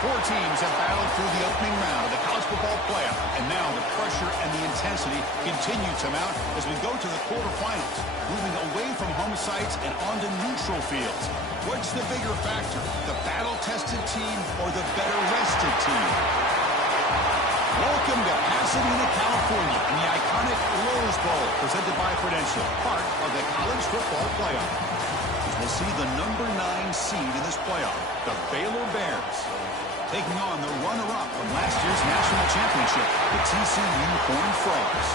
Four teams have battled through the opening round of the college football playoff, and now the pressure and the intensity continue to mount as we go to the quarterfinals, moving away from home sites and onto neutral fields. What's the bigger factor, the battle-tested team or the better-rested team? Welcome to Pasadena, California, in the iconic Rose Bowl, presented by Prudential, part of the college football playoff. We'll see the number 9 seed in this playoff, the Baylor Bears, taking on the runner-up from last year's national championship, the TCU Horned Frogs.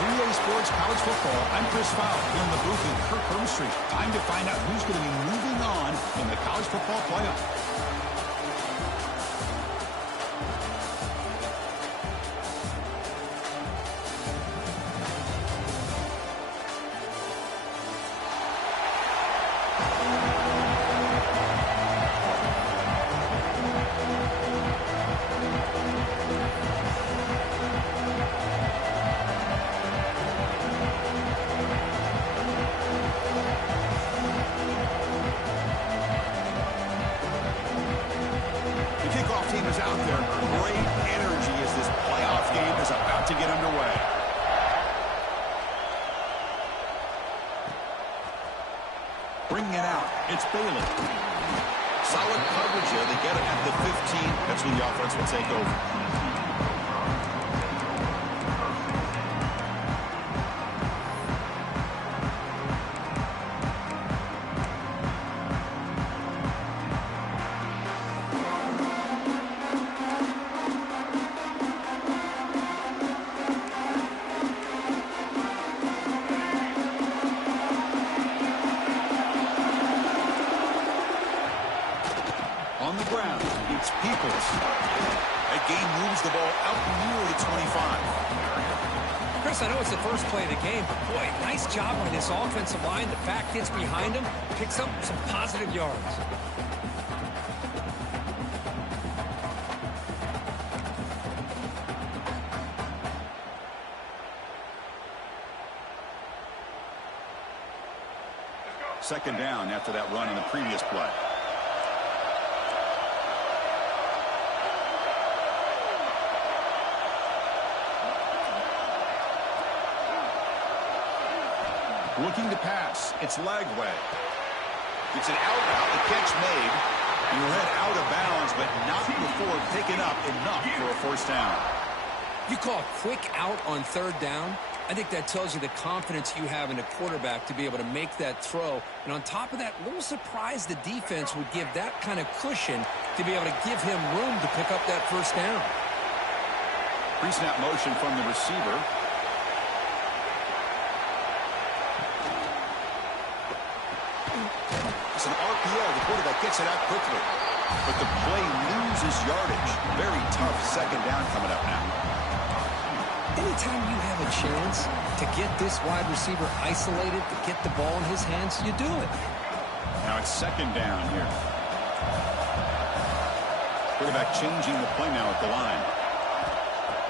3A Sports College Football, I'm Chris Fowler, here in the booth with Kirk Hermstreet. Time to find out who's going to be moving on in the college football playoff. Bringing it out, it's Baylor. Solid coverage here. They get it at the 15. That's when the offense will take over. I know it's the first play of the game, but boy, nice job by this offensive line. The back gets behind him, picks up some positive yards. Second down after that run in the previous play. Looking to pass. It's Lagway. It's an out route. The catch made. And we'll head out of bounds, but not before picking up enough for a first down. You call a quick out on third down? I think that tells you the confidence you have in a quarterback to be able to make that throw. And on top of that, a little surprised the defense would give that kind of cushion to be able to give him room to pick up that first down. Pre-snap motion from the receiver. It's an RPO. The quarterback gets it out quickly. But the play loses yardage. Very tough second down coming up now. Anytime you have a chance to get this wide receiver isolated, to get the ball in his hands, you do it. Now it's second down here. Quarterback changing the play now at the line.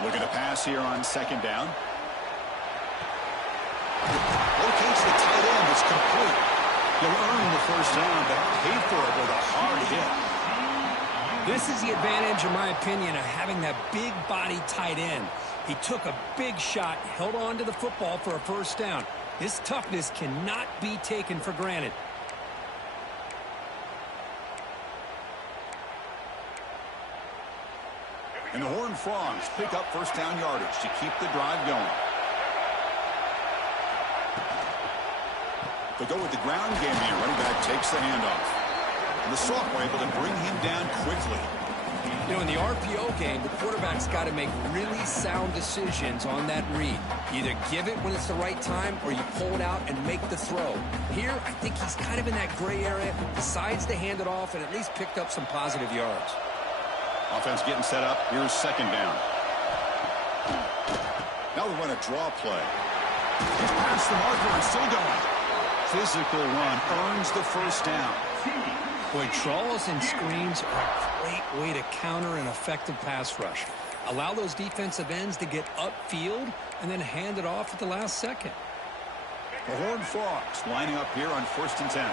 Looking to pass here on second down. Locates the tight end. It's complete. He'll earn the first down, but pay for it with a hard hit. This is the advantage, in my opinion, of having that big body tight end. He took a big shot, held on to the football for a first down. His toughness cannot be taken for granted. And the Horned Frogs pick up first down yardage to keep the drive going. They go with the ground game here. Running back takes the handoff. And the sophomore able to bring him down quickly. You know, in the RPO game, the quarterback's got to make really sound decisions on that read. Either give it when it's the right time or you pull it out and make the throw. Here, I think he's kind of in that gray area, decides to hand it off and at least picked up some positive yards. Offense getting set up. Here's second down. Now we run a draw play. He's past the marker and still going. Physical run earns the first down. Boy, draws and screens are a great way to counter an effective pass rush. Allow those defensive ends to get upfield and then hand it off at the last second. The Horned Frogs lining up here on 1st and 10.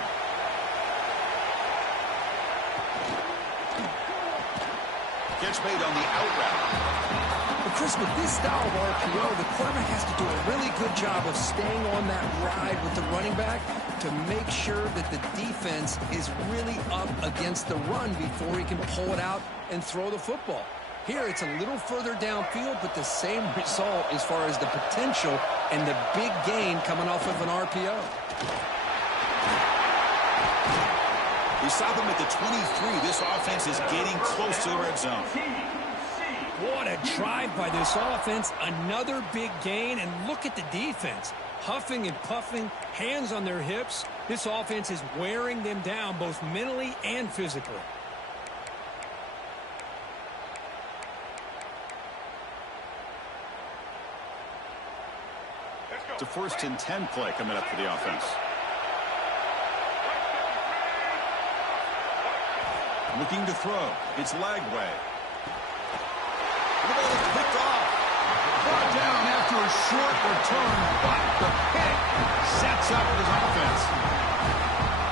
Gets made on the out route. But Chris, with this style of RPO, the quarterback has to do a really good job of staying on that ride with the running back to make sure that the defense is really up against the run before he can pull it out and throw the football. Here, it's a little further downfield, but the same result as far as the potential and the big gain coming off of an RPO. We stop him at the 23. This offense is getting close to the red zone. What a drive by this offense. Another big gain, and look at the defense. Huffing and puffing, hands on their hips. This offense is wearing them down both mentally and physically. It's a 1st and 10 play coming up for the offense. Looking to throw. It's Lagway. The ball is picked off. Brought down after a short return, but the pick sets up his offense.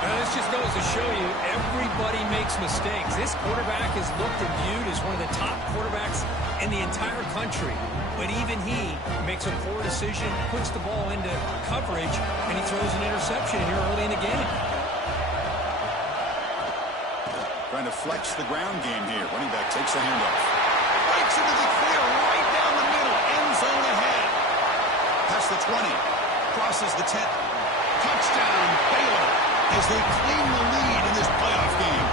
This just goes to show you everybody makes mistakes. This quarterback is looked and viewed as one of the top quarterbacks in the entire country. But even he makes a poor decision, puts the ball into coverage, and he throws an interception here early in the game. Trying to flex the ground game here. Running back takes the handoff. Breaks into the clear right down the middle. End zone ahead. Past the 20. Crosses the 10. Touchdown, Baylor, as they claim the lead in this playoff game.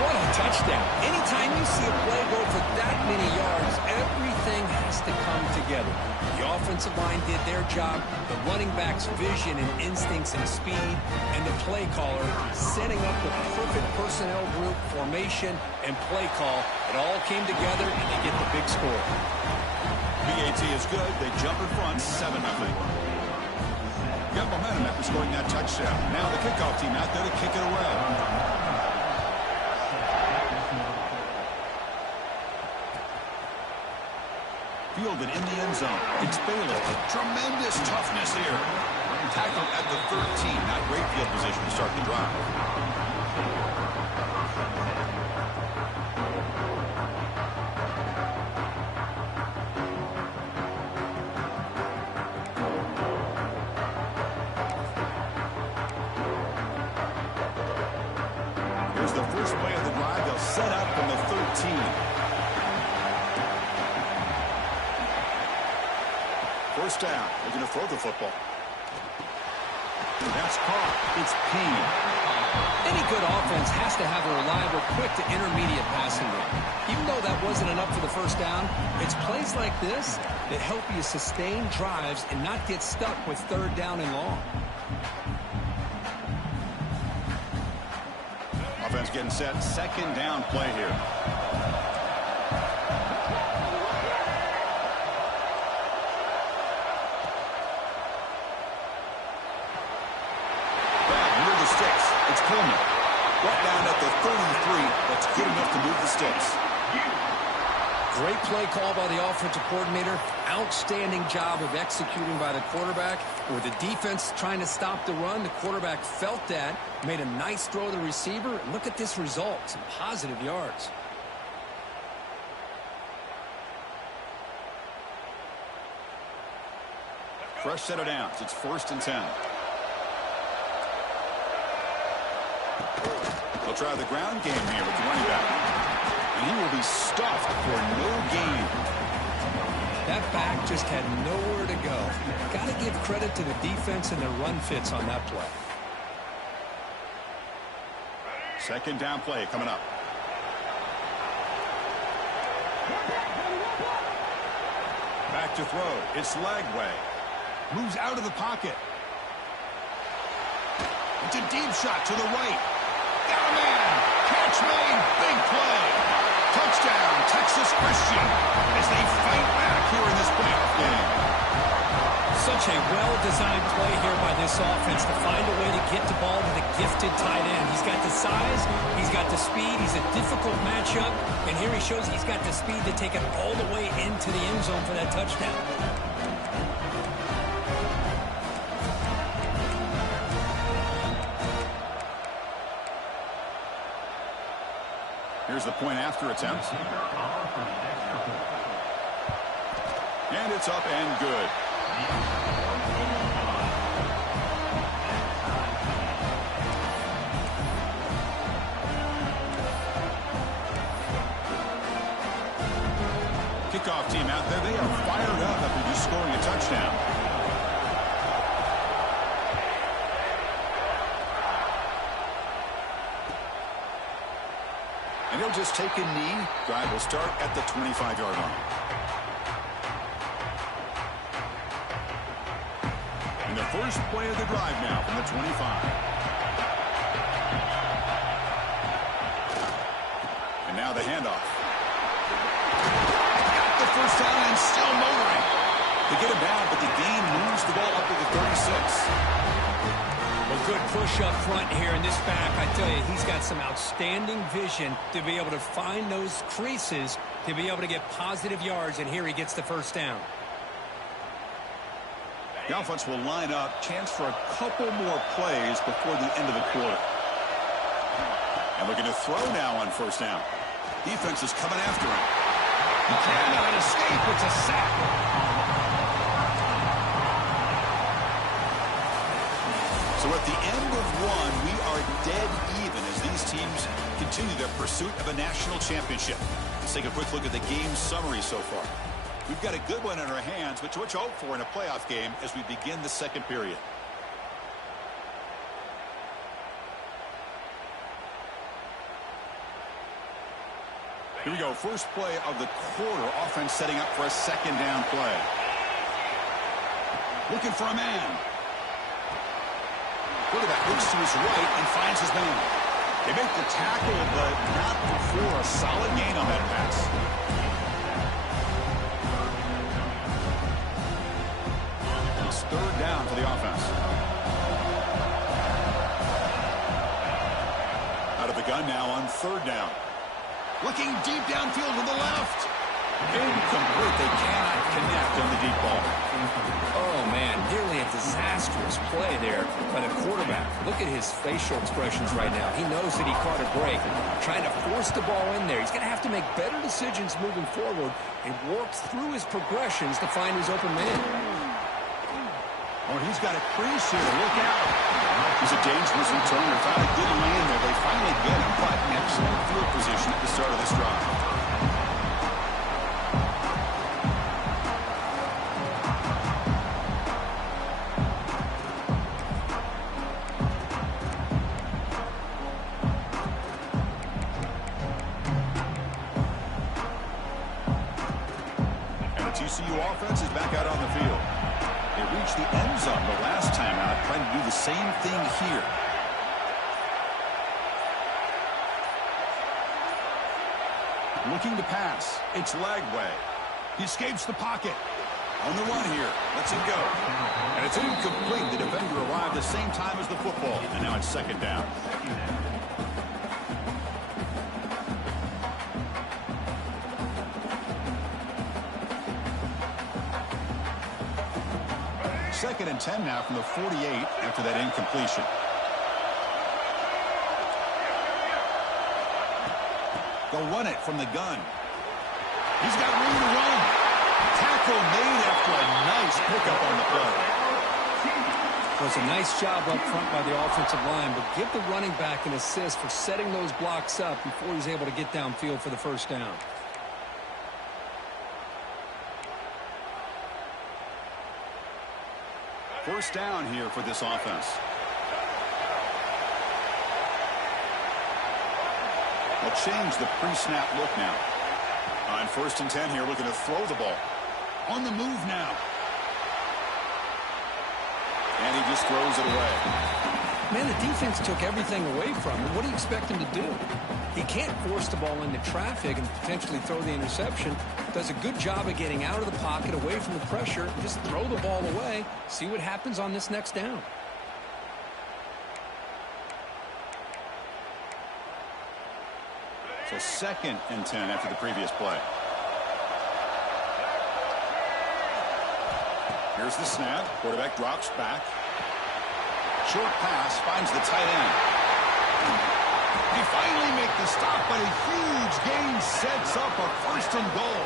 What a touchdown. Anytime you see a play go for that many yards, everything has to come together. The offensive line did their job, the running back's vision and instincts and speed, and the play caller setting up the perfect personnel group, formation, and play call. It all came together, and they get the big score. BAT is good. They jump in front, 7-0. Got momentum after scoring that touchdown. Now the kickoff team out there to kick it away. Fielded in the end zone. It's Baylor. Tremendous toughness here. Tackled at the 13. Not great field position to start the drive. Here's the first play of the drive. They'll set up from the 13. First down. They're going to throw the football. That's caught. It's Payne. Any good offense has to have a reliable, quick to intermediate passing game. Even though that wasn't enough for the first down, it's plays like this that help you sustain drives and not get stuck with 3rd down and long. Offense getting set. 2nd down play here. Pullman. Brought down at the 33. That's good enough to move the sticks. Great play call by the offensive coordinator. Outstanding job of executing by the quarterback. With the defense trying to stop the run, the quarterback felt that, made a nice throw to the receiver. And look at this result. Some positive yards. Fresh set of downs. It's 1st and 10. They'll try the ground game here with the running back. And he will be stuffed for no gain. That back just had nowhere to go. Got to give credit to the defense and their run fits on that play. 2nd down play coming up. Back to throw. It's Lagway. Moves out of the pocket. It's a deep shot to the right. Got a man. Catch made. Big play. Touchdown, Texas Christian, as they fight back here in this playoff game. Such a well-designed play here by this offense to find a way to get the ball to the gifted tight end. He's got the size. He's got the speed. He's a difficult matchup. And here he shows he's got the speed to take it all the way into the end zone for that touchdown. Here's Here's the point after attempt. And it's up and good. Kickoff team out there. They are fired up after just scoring a touchdown. And he'll just take a knee. Drive will start at the 25-yard line. And the first play of the drive now from the 25. And now the handoff. Got the first down and still motoring. They get him down, but the gain moves the ball up to the 36. Well, good push up front here in this back. I tell you, he's got some outstanding vision to be able to find those creases to be able to get positive yards, and here he gets the first down. The offense will line up. Chance for a couple more plays before the end of the quarter. And looking to throw now on first down. Defense is coming after him. He cannot escape. It's a sack. So at the end of one, we are dead even as these teams continue their pursuit of a national championship. Let's take a quick look at the game summary so far. We've got a good one in our hands, but what you hope for in a playoff game as we begin the second period. Here we go. First play of the quarter. Offense setting up for a second down play. Looking for a man. Quarterback looks to his right and finds his man. They make the tackle, but not before a solid gain on that pass. It's third down for the offense. Out of the gun now on third down. Looking deep downfield to the left. Incomplete. They cannot connect on the deep ball. Oh, man, nearly a disastrous play there by the quarterback. Look at his facial expressions right now. He knows that he caught a break, trying to force the ball in there. He's going to have to make better decisions moving forward and work through his progressions to find his open man. Oh, he's got a crease here. Look out. He's a dangerous returner. Found a good lane there. They finally get him, but excellent field position at the start of this drive. TCU offense is back out on the field. They reached the end zone the last time out, trying to do the same thing here. Looking to pass. It's Lagway. He escapes the pocket. On the run here. Lets it go. And it's incomplete. The defender arrived the same time as the football. And now it's second down. Second and 10 now from the 48 after that incompletion. They'll run it from the gun. He's got room to run. Tackle made after a nice pickup on the play. It was a nice job up front by the offensive line, but give the running back an assist for setting those blocks up before he's able to get downfield for the first down. First down here for this offense. They'll change the pre-snap look now. On first and 10 here, looking to throw the ball. On the move now. And he just throws it away. Man, the defense took everything away from him. What do you expect him to do? He can't force the ball into traffic and potentially throw the interception. Does a good job of getting out of the pocket, away from the pressure, and just throw the ball away. See what happens on this next down. So second and 10 after the previous play. Here's the snap. Quarterback drops back. Short pass finds the tight end. They finally make the stop, but a huge gain sets up a first and goal.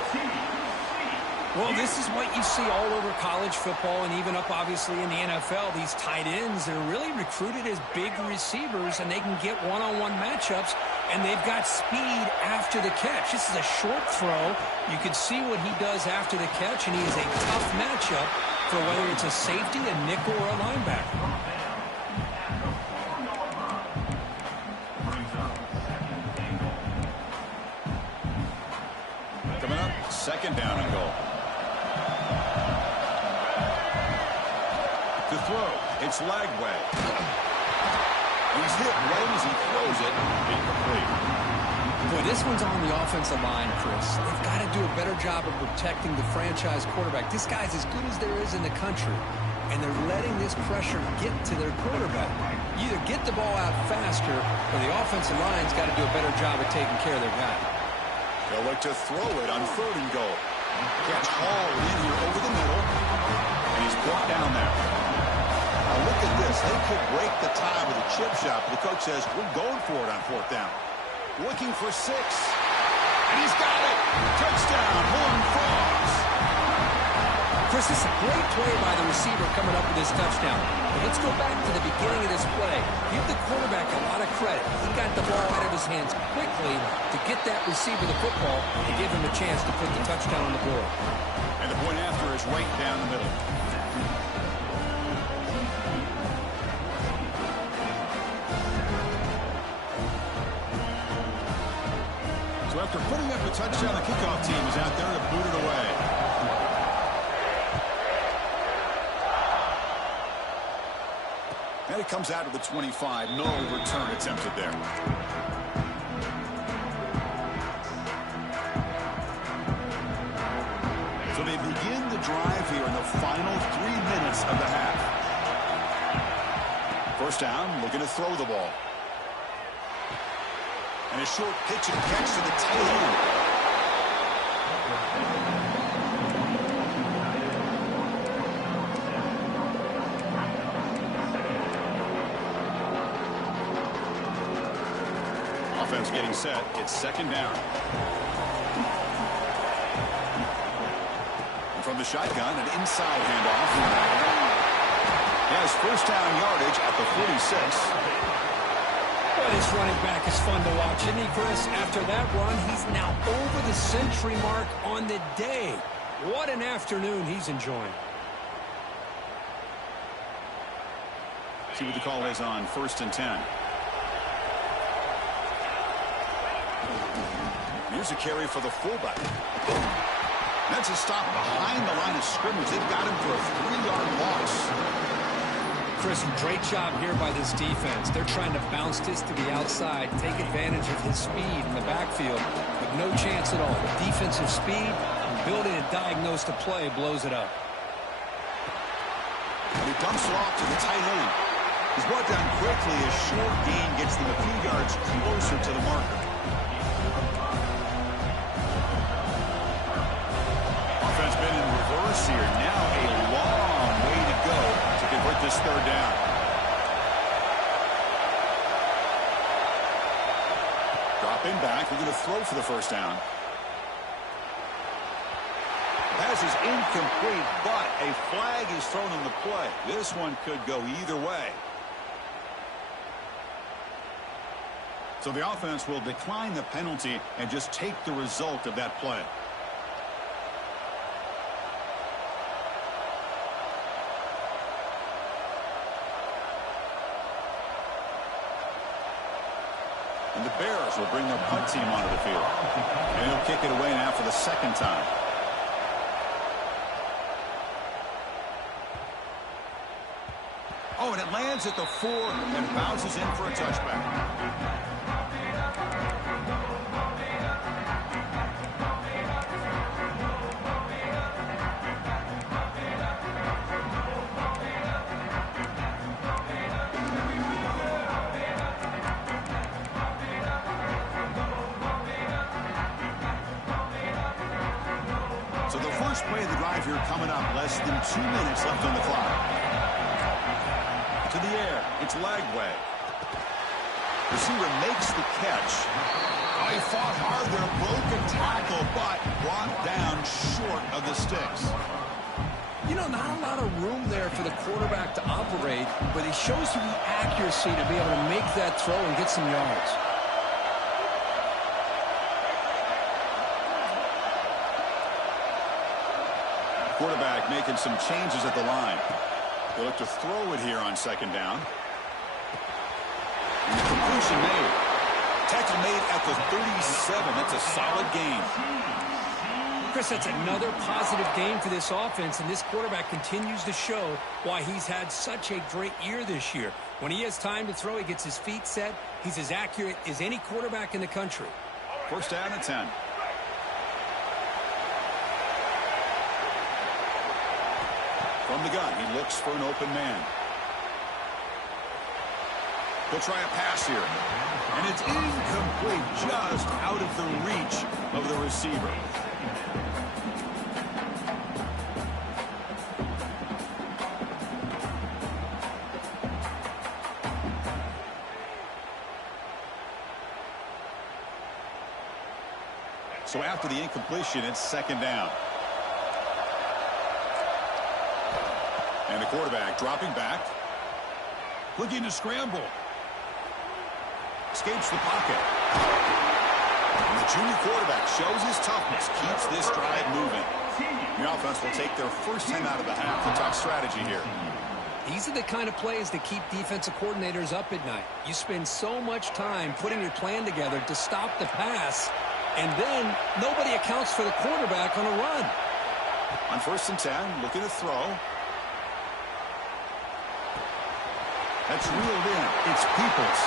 Well, this is what you see all over college football and even up, obviously, in the NFL. These tight ends, they're really recruited as big receivers, and they can get one-on-one matchups, and they've got speed after the catch. This is a short throw. You can see what he does after the catch, and he is a tough matchup for whether it's a safety, a nickel, or a linebacker. Coming up, second down and goal. To throw, it's Lagway. He's hit right as he throws it. Incomplete. Boy, this one's on the offensive line, Chris. They've got to do a better job of protecting the franchise quarterback. This guy's as good as there is in the country, and they're letting this pressure get to their quarterback. You either get the ball out faster, or the offensive line's got to do a better job of taking care of their guy. They'll look to throw it on third and goal. Catch hauled in here over the middle, and he's brought down there. Now look at this. They could break the tie with a chip shot, but the coach says, we're going for it on fourth down. Looking for 6. And he's got it. Touchdown, Horned Frogs. Chris, this is a great play by the receiver coming up with this touchdown. But let's go back to the beginning of this play. Give the quarterback a lot of credit. He got the ball out of his hands quickly to get that receiver the football and give him a chance to put the touchdown on the board. And the point after is right down the middle. So after putting up a touchdown, the kickoff team is out there to boot it away. And it comes out of the 25. No return attempted there. So they begin the drive here in the final 3 minutes of the half. First down, looking to throw the ball. And a short pitch and catch to the tight end. Offense getting set. It's second down. And from the shotgun, an inside handoff. He has first down yardage at the 46. But this running back is fun to watch, isn't he, Chris? After that run, he's now over the century mark on the day. What an afternoon he's enjoying. See what the call is on first and 10. Here's a carry for the fullback. That's a stop behind the line of scrimmage. They've got him for a 3-yard loss. Chris, great job here by this defense. They're trying to bounce this to the outside, take advantage of his speed in the backfield, but no chance at all. Defensive speed, ability to diagnose the play, blows it up. And he dumps it off to the tight end. He's brought down quickly. A short gain gets them a few yards closer to the marker. Offense been in reverse here. Now a long way to go to convert this third down. Dropping back. We're going to throw for the first down. Pass is incomplete, but a flag is thrown on the play. This one could go either way. So the offense will decline the penalty and just take the result of that play. And the Bears will bring their punt team onto the field. And he'll kick it away now for the second time. Oh, and it lands at the 4 and bounces in for a touchback. So the first play of the drive here coming up, less than 2 minutes left on the clock. To the air, it's Lagway. Receiver makes the catch. Oh, he fought hard there, broke a tackle, but brought down short of the sticks. You know, not a lot of room there for the quarterback to operate, but he shows you the accuracy to be able to make that throw and get some yards. Quarterback making some changes at the line. They'll look to throw it here on second down. And the completion made. Tackle made at the 37. That's a solid gain. Chris, that's another positive game for this offense, and this quarterback continues to show why he's had such a great year this year. When he has time to throw, he gets his feet set. He's as accurate as any quarterback in the country. First down and 10. From the gun, he looks for an open man. He'll try a pass here. And it's incomplete, just out of the reach of the receiver. So after the incompletion, it's second down. And the quarterback dropping back. Looking to scramble. Escapes the pocket. And the junior quarterback shows his toughness. Keeps this drive moving. The offense will take their first 10 out of the half. A tough strategy here. These are the kind of plays that keep defensive coordinators up at night. You spend so much time putting your plan together to stop the pass, and then nobody accounts for the quarterback on a run. On first and 10, looking to throw. That's reeled in. It's Peoples.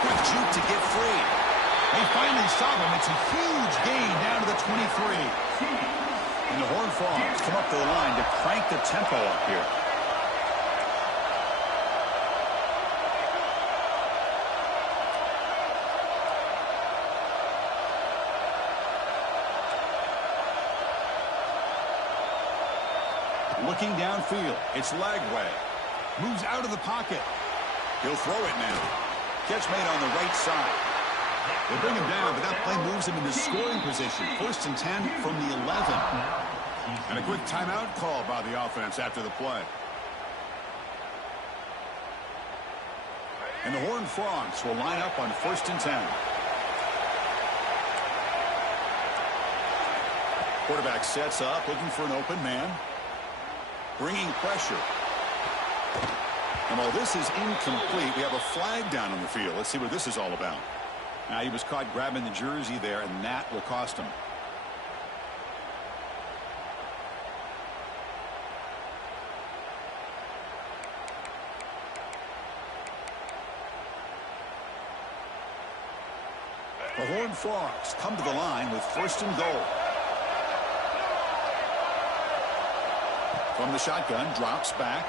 Quick juke to get free. They finally stop him. It's a huge gain down to the 23. And the Horned Frogs come up to the line to crank the tempo up here. Looking downfield. It's Lagway. Moves out of the pocket. He'll throw it now. Catch made on the right side. They bring him down, but that play moves him into scoring position. First and 10 from the 11. And a quick timeout call by the offense after the play. And the Horned Frogs will line up on first and 10. Quarterback sets up, looking for an open man. Bringing pressure. And while this is incomplete, we have a flag down on the field. Let's see what this is all about. Now, he was caught grabbing the jersey there, and that will cost him. The Horned Frogs come to the line with first and goal. From the shotgun, drops back.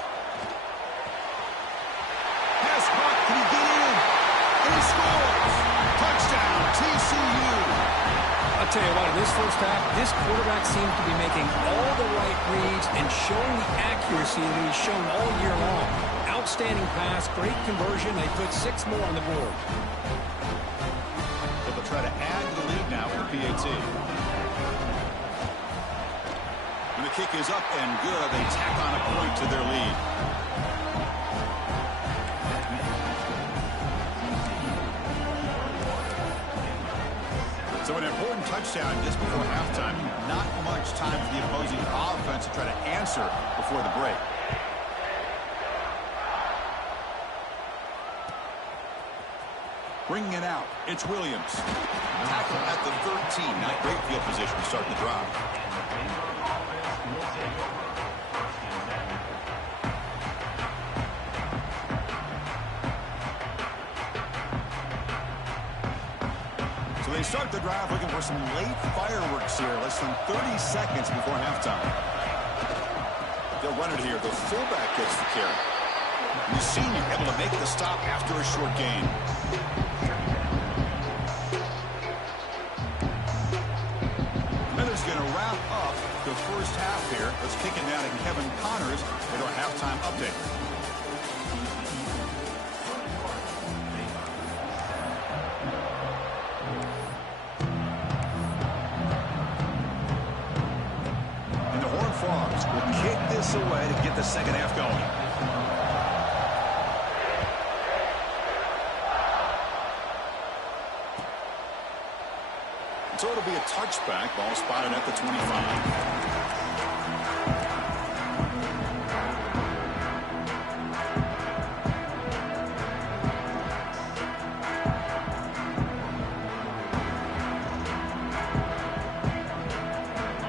Pass caught, can he get in? And he scores! Touchdown, TCU! I'll tell you what, in this first half, this quarterback seems to be making all the right reads and showing the accuracy that he's shown all year long. Outstanding pass, great conversion. They put 6 more on the board. But they'll try to add to the lead now with the PAT. When the kick is up and good, they tack on a point to their lead. So an important touchdown just before halftime. Not much time for the opposing offense to try to answer before the break. Bringing it out, it's Williams. Tackle at the 13. Not great field position to start the drive. They start the drive looking for some late fireworks here. Less than 30 seconds before halftime. They'll run it here. The fullback gets the carry. And the senior able to make the stop after a short gain. Miller's going to wrap up the first half here. Let's kick it down to Kevin Connors with our halftime update. this away to get the second half going. So it'll be a touchback. Ball spotted at the 25.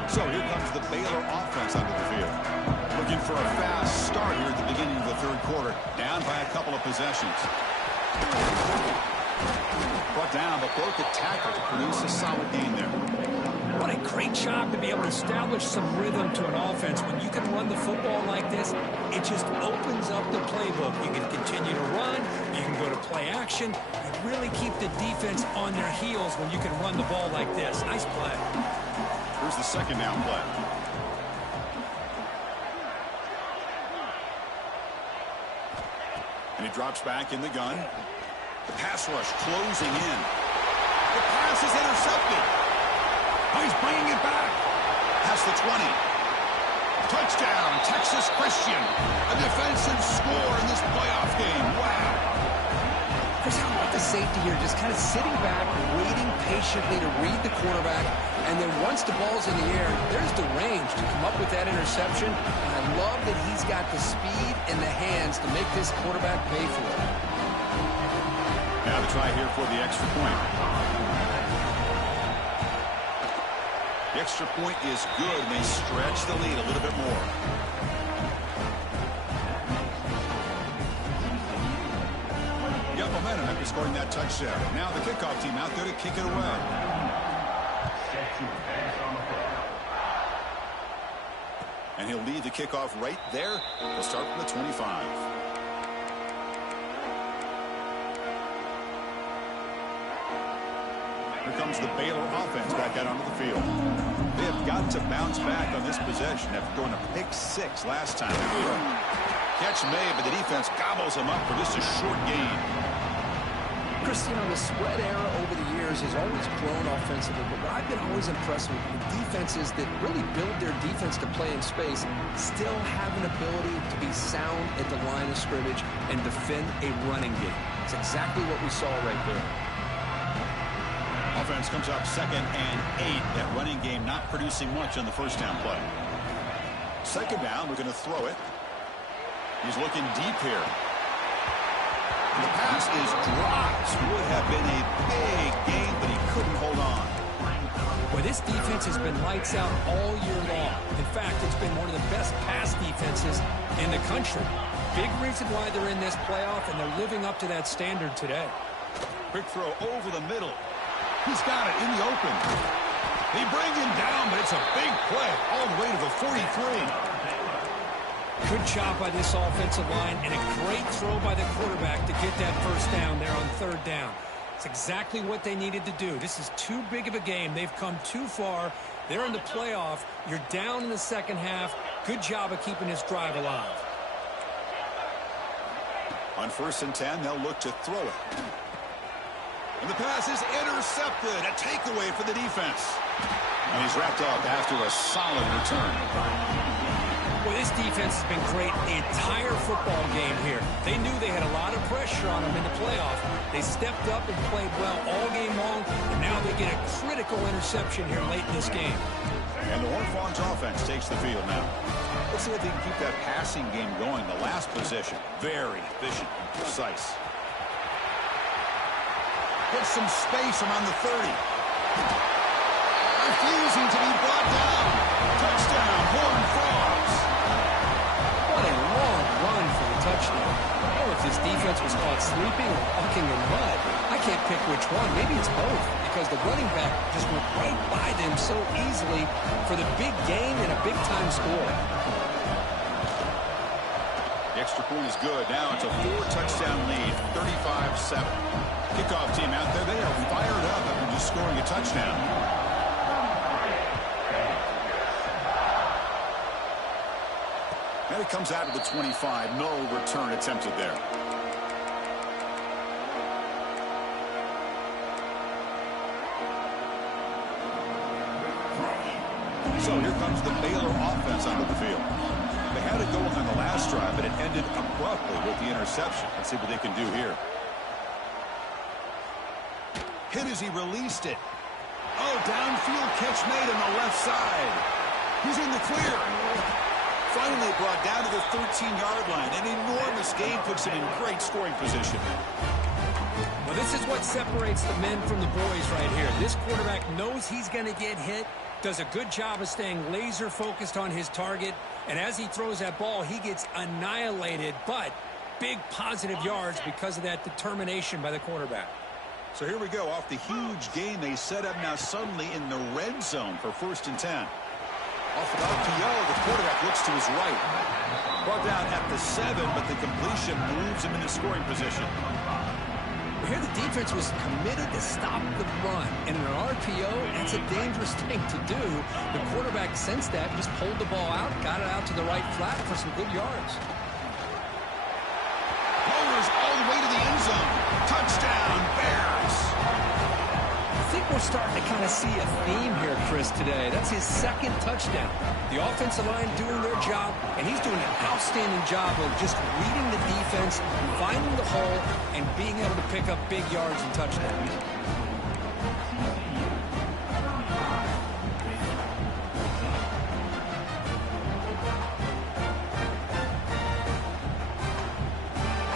So here comes the Baylor offense onto the field. Looking for a fast start here at the beginning of the third quarter. Down by a couple of possessions. Brought down, but broke the tackle to produce a solid gain there. What a great job to be able to establish some rhythm to an offense. When you can run the football like this, it just opens up the playbook. You can continue to run. You can go to play action. You really keep the defense on their heels when you can run the ball like this. Nice play. Here's the second down play. And he drops back in the gun. The pass rush closing in. The pass is intercepted. Oh, he's bringing it back. Past the 20. Touchdown, Texas Christian. A defensive score in this playoff game. Wow. Chris, how about the safety here? Just kind of sitting back, waiting patiently to read the quarterback. And then once the ball's in the air, there's the range to come up with that interception. And I love that he's got the speed and the hands to make this quarterback pay for it. Now to try here for the extra point. The extra point is good, and they stretch the lead a little bit more. Got momentum after scoring that touchdown. Now the kickoff team out there to kick it away. And he'll lead the kickoff right there. He'll start from the 25. Here comes the Baylor offense back out onto the field. They have got to bounce back on this possession after going a pick 6 last time. Catch made, but the defense gobbles them up for just a short gain. Chris, you know, the spread era over the years has always grown offensively, but what I've been always impressed with defenses that really build their defense to play in space still have an ability to be sound at the line of scrimmage and defend a running game. It's exactly what we saw right there. Offense comes up 2nd and 8. That running game not producing much on the first down play. Second down, we're going to throw it. He's looking deep here. The pass is dropped. Would have been a big gain, but he couldn't hold on. Well, this defense has been lights out all year long. In fact, it's been one of the best pass defenses in the country. Big reason why they're in this playoff, and they're living up to that standard today. Quick throw over the middle. He's got it in the open. They bring him down, but it's a big play all the way to the 43. Good job by this offensive line, and a great throw by the quarterback to get that first down there on 3rd down. It's exactly what they needed to do. This is too big of a game. They've come too far. They're in the playoff. You're down in the second half. Good job of keeping this drive alive. On 1st and 10, they'll look to throw it. And the pass is intercepted. A takeaway for the defense. And he's wrapped up after a solid return. Well, this defense has been great the entire football game here. They knew they had a lot of pressure on them in the playoff. They stepped up and played well all game long, and now they get a critical interception here late in this game. And the Horned Frogs offense takes the field now. Let's see if they can keep that passing game going. The last possession, very efficient and precise. Gets some space around the 30. Refusing to be brought down. Touchdown, Horned Frogs. What a long run for the touchdown. I don't know if this defense was caught sleeping or walking in mud. I can't pick which one. Maybe it's both, because the running back just went right by them so easily for the big gain and a big-time score. The extra point is good. Now it's a 4-touchdown lead, 35-7. Kickoff team out there, they are fired up after just scoring a touchdown. And it comes out of the 25. No return attempted there. So here comes the Baylor offense onto the field. They had it going on the last drive, but it ended abruptly with the interception. Let's see what they can do here. Hit as he released it. Oh, downfield catch made on the left side. He's in the clear. Finally brought down to the 13-yard line. An enormous gain puts him in great scoring position. Well, this is what separates the men from the boys right here. This quarterback knows he's going to get hit, does a good job of staying laser focused on his target, and as he throws that ball, he gets annihilated, but big positive yards because of that determination by the quarterback. So here we go. Off the huge gain they set up now suddenly in the red zone for 1st and 10. Off the RPO, the quarterback looks to his right. Brought down at the 7, but the completion moves him into scoring position. Here the defense was committed to stop the run. And in an RPO, that's a dangerous thing to do. The quarterback sensed that, just pulled the ball out, got it out to the right flat for some good yards. Rolls all the way to the end zone. Touchdown, Bears. I think we're starting to kind of see a theme here, Chris, today. That's his 2nd touchdown. The offensive line doing their job, and he's doing an outstanding job of just reading the defense, finding the hole, and being able to pick up big yards and touchdowns.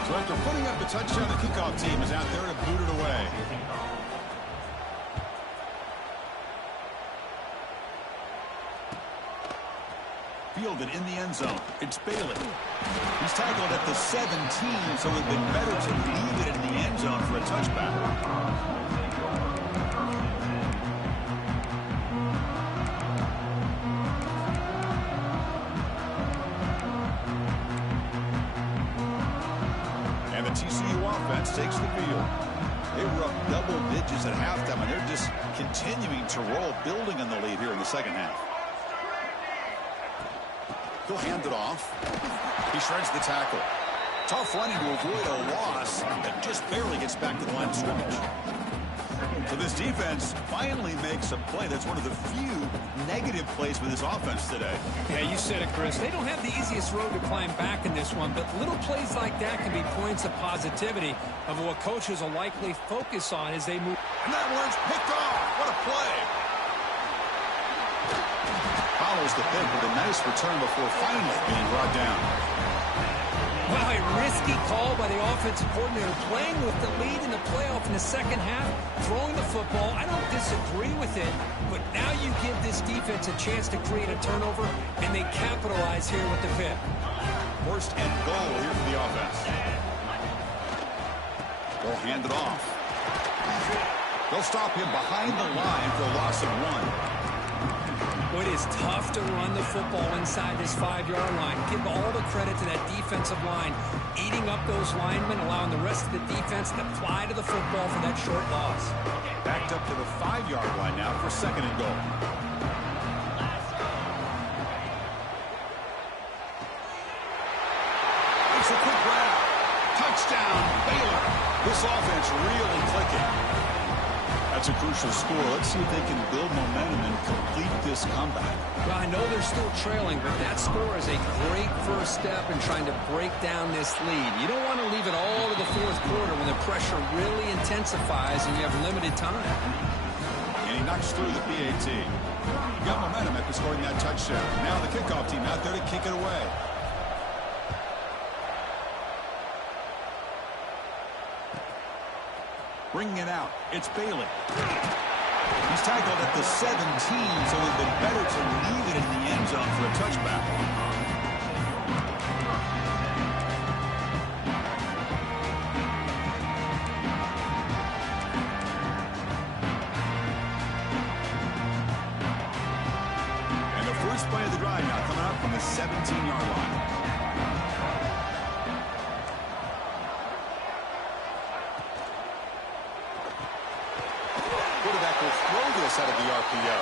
So after putting up a touchdown, the kickoff team is out there to boot it away. Fielded in the end zone. It's Bailey. He's tackled at the 17, so it would have been better to leave it in the end zone for a touchback. And the TCU offense takes the field. They were up double digits at halftime, and they're just continuing to roll, building on the lead here in the second half. He'll hand it off. He shreds the tackle. Tough running to avoid a loss that just barely gets back to the line of scrimmage. So this defense finally makes a play. That's one of the few negative plays with this offense today. Yeah, you said it, Chris. They don't have the easiest road to climb back in this one, but little plays like that can be points of positivity of what coaches will likely focus on as they move. And that one's picked off. What a play. Follows the pick with a nice return before finally being brought down. Wow, a risky call by the offensive coordinator, playing with the lead in the playoff in the second half, throwing the football. I don't disagree with it, but now you give this defense a chance to create a turnover, and they capitalize here with the pick. 1st and goal here for the offense. They'll hand it off. They'll stop him behind the line for a loss of 1. It is tough to run the football inside this 5-yard line. Give all the credit to that defensive line, eating up those linemen, allowing the rest of the defense to fly to the football for that short loss. Backed up to the 5-yard line now for 2nd and goal. It's a quick route. Touchdown, Baylor. This offense really clicking. That's a crucial score. Let's see if they can build momentum and complete this comeback. Well, I know they're still trailing, but that score is a great first step in trying to break down this lead. You don't want to leave it all to the 4th quarter when the pressure really intensifies and you have limited time. And he knocks through the PAT. He got momentum after scoring that touchdown. Now the kickoff team out there to kick it away. Bringing it out, it's Bailey. He's tackled at the 17, so it would have been better to leave it in the end zone for a touchback. And the first play of the drive now coming up from the 17-yard line. Out of the RPO.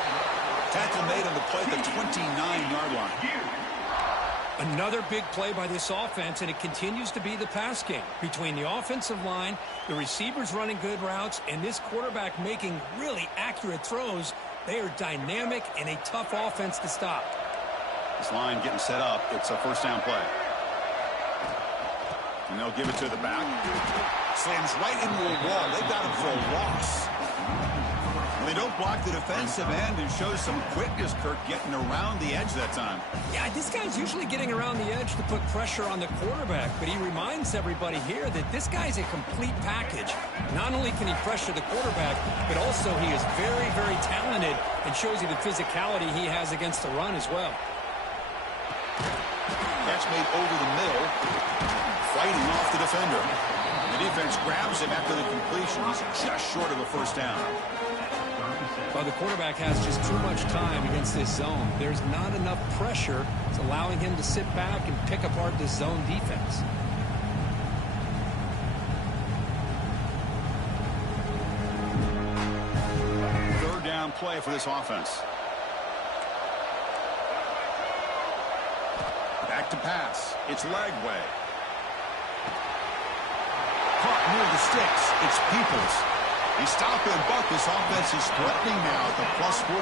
Tackle made on the play at the 29-yard line. Another big play by this offense, and it continues to be the pass game. Between the offensive line, the receivers running good routes, and this quarterback making really accurate throws, they are dynamic and a tough offense to stop. This line getting set up. It's a first down play. And they'll give it to the back. Slams right into a wall. They got him for a loss. They don't block the defensive end and show some quickness, Kirk, getting around the edge that time. Yeah, this guy's usually getting around the edge to put pressure on the quarterback, but he reminds everybody here that this guy's a complete package. Not only can he pressure the quarterback, but also he is very, very talented and shows you the physicality he has against the run as well. Catch made over the middle, fighting off the defender. The defense grabs him after the completion. He's just short of a first down. Well, the quarterback has just too much time against this zone. There's not enough pressure. It's allowing him to sit back and pick apart this zone defense. Third down play for this offense. Back to pass. It's Lagway. Caught near the sticks. It's Peoples. They stop and buck. This offense is threatening now at the plus 43.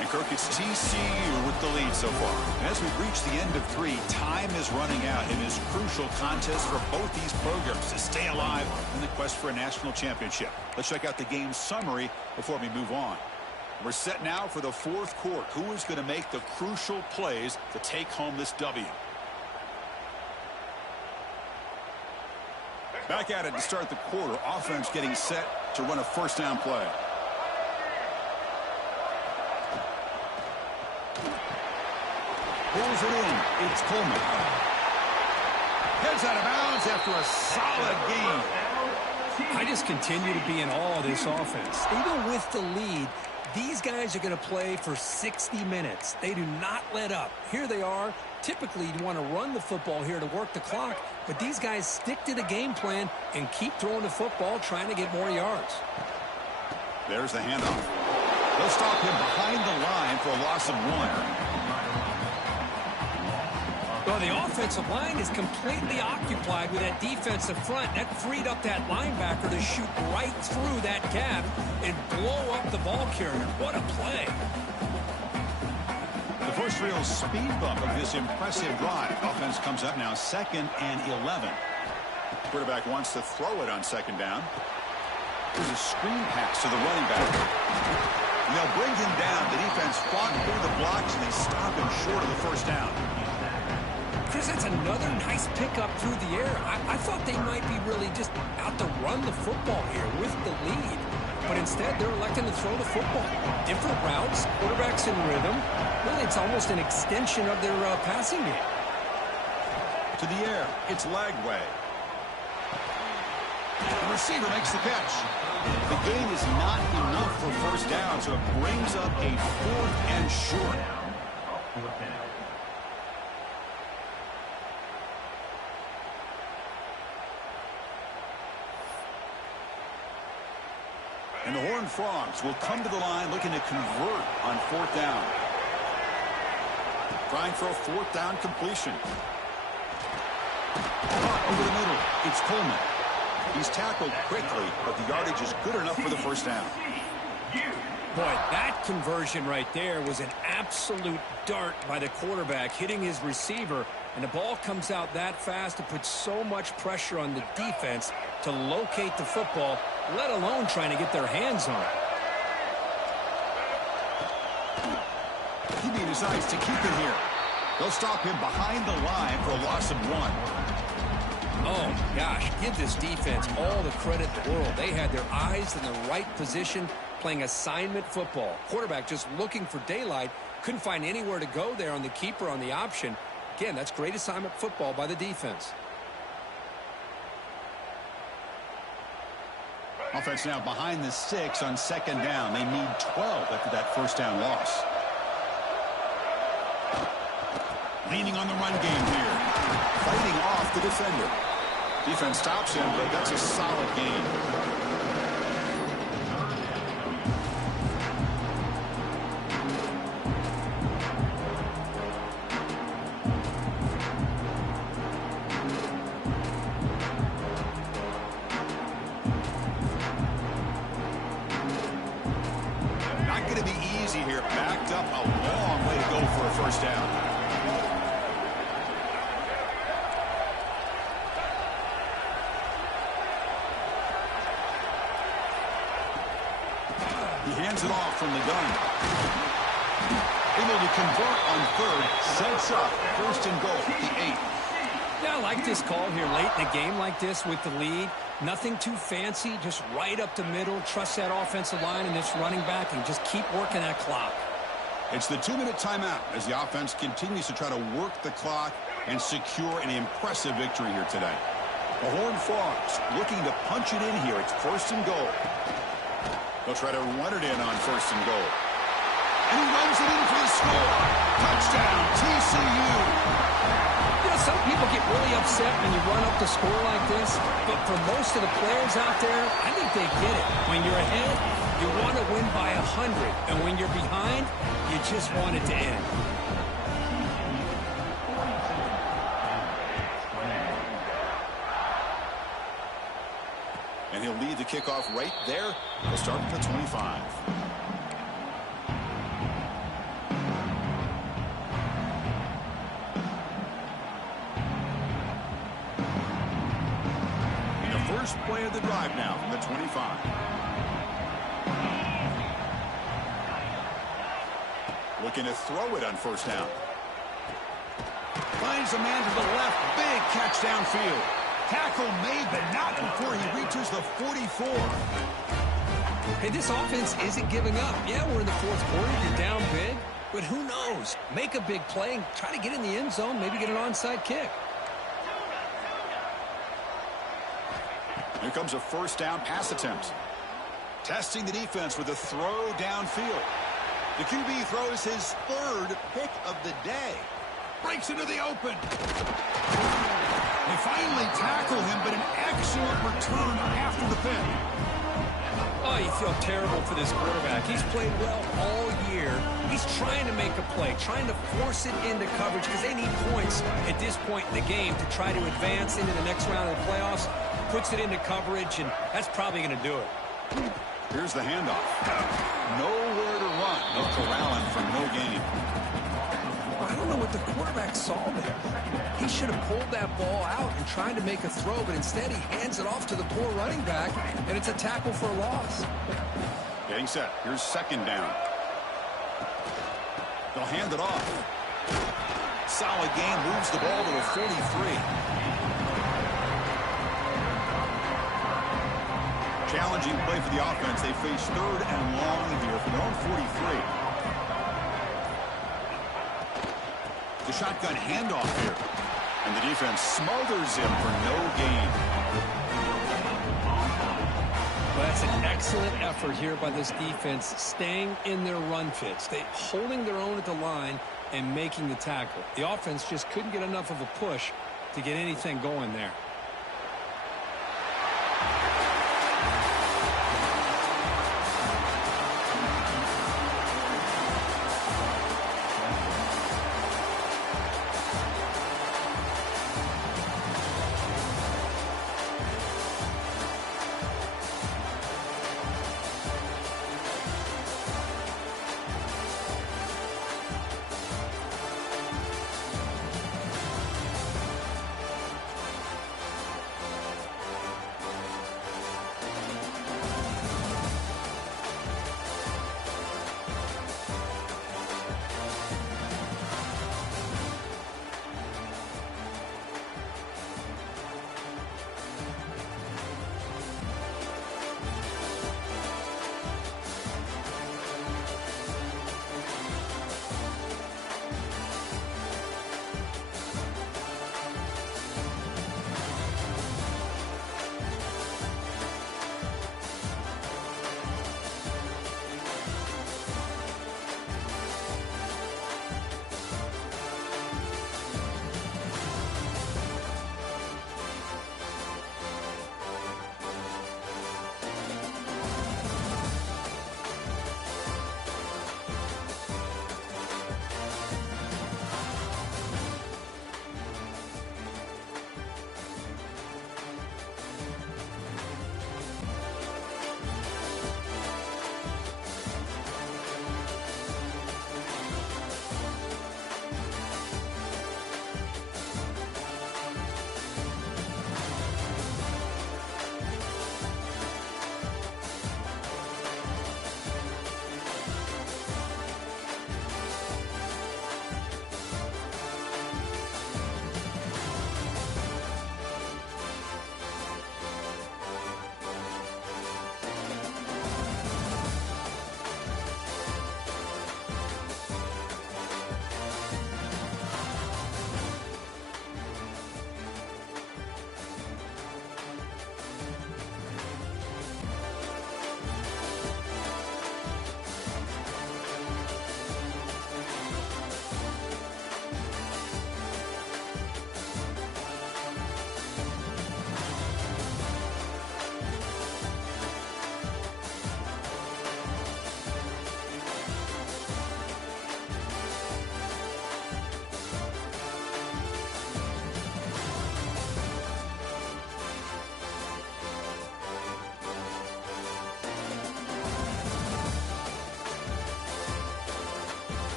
And Kirk, it's TCU with the lead so far. And as we reach the end of 3, time is running out in this crucial contest for both these programs to stay alive in the quest for a national championship. Let's check out the game summary before we move on. We're set now for the fourth quarter. Who is going to make the crucial plays to take home this W? Back at it to start the quarter. Offense getting set to run a first down play. Pulls it in. It's Coleman. Heads out of bounds after a solid game. I just continue to be in awe of this offense. Even with the lead, these guys are going to play for 60 minutes. They do not let up. Here they are. Typically, you want to run the football here to work the clock, but these guys stick to the game plan and keep throwing the football, trying to get more yards. There's the handoff. They'll stop him behind the line for a loss of 1. Well, the offensive line is completely occupied with that defensive front. That freed up that linebacker to shoot right through that gap and blow up the ball carrier. What a play. The first real speed bump of this impressive drive. Offense comes up now 2nd and 11. Quarterback wants to throw it on 2nd down. There's a screen pass to the running back. And they'll bring him down. The defense fought through the blocks, and they stop him short of the first down. Chris, that's another nice pickup through the air. I thought they might be really just out to run the football here with the lead. But instead, they're electing to throw the football. Different routes, quarterbacks in rhythm. Really, it's almost an extension of their passing game. To the air, it's Lagway. The receiver makes the catch. The gain is not enough for first down, so it brings up a 4th and short. And the Horned Frogs will come to the line looking to convert on 4th down. Trying for a 4th down completion. Over the middle, it's Coleman. He's tackled quickly, but the yardage is good enough for the first down. Boy, that conversion right there was an absolute dart by the quarterback, hitting his receiver, and the ball comes out that fast to put so much pressure on the defense to locate the football, let alone trying to get their hands on it. He decides to keep it here. They'll stop him behind the line for a loss of 1. Oh, gosh, give this defense all the credit in the world. They had their eyes in the right position, playing assignment football. Quarterback just looking for daylight, couldn't find anywhere to go there on the keeper on the option. Again, that's great assignment football by the defense. Offense now behind the 6 on 2nd down. They need 12 after that first down loss. Leaning on the run game here. Fighting off the defender. Defense stops him, but that's a solid game. He hands it off from the gun. Able to convert on third. Sets up first and goal, the 8. Yeah, I like this call here late in a game like this with the lead. Nothing too fancy, just right up the middle. Trust that offensive line and this running back and just keep working that clock. It's the 2-minute timeout as the offense continues to try to work the clock and secure an impressive victory here today. The Horned Frogs looking to punch it in here. It's first and goal. They'll try to run it in on first and goal. And he runs it in for the score. Touchdown, TCU. You know, some people get really upset when you run up the score like this, but for most of the players out there, I think they get it. When you're ahead, you want to win by 100, and when you're behind, you just want it to end. And he'll lead the kickoff right there. He'll start at the 25. And the first play of the drive now from the 25. Looking to throw it on first down. Finds a man to the left. Big catch downfield. Tackle made, but not before he reaches the 44. Hey, this offense isn't giving up. Yeah, we're in the fourth quarter. You're down big. But who knows? Make a big play and try to get in the end zone, maybe get an onside kick. Here comes a first down pass attempt. Testing the defense with a throw downfield. The QB throws his third pick of the day. Breaks into the open. They finally tackle him, but an excellent return after the pick. Oh, you feel terrible for this quarterback. He's played well all year. He's trying to make a play, trying to force it into coverage because they need points at this point in the game to try to advance into the next round of the playoffs. Puts it into coverage, and that's probably going to do it. Here's the handoff. Nowhere to run. No corralling for no gain. I don't know what the quarterback saw there. He should have pulled that ball out and tried to make a throw, but instead he hands it off to the poor running back, and it's a tackle for a loss. Getting set. Here's second down. They'll hand it off. Solid gain. Moves the ball to a 43. Challenging play for the offense. They face third and long here from their own 43. The shotgun handoff here. And the defense smothers him for no gain. Well, that's an excellent effort here by this defense, staying in their run fits. They holding their own at the line and making the tackle. The offense just couldn't get enough of a push to get anything going there.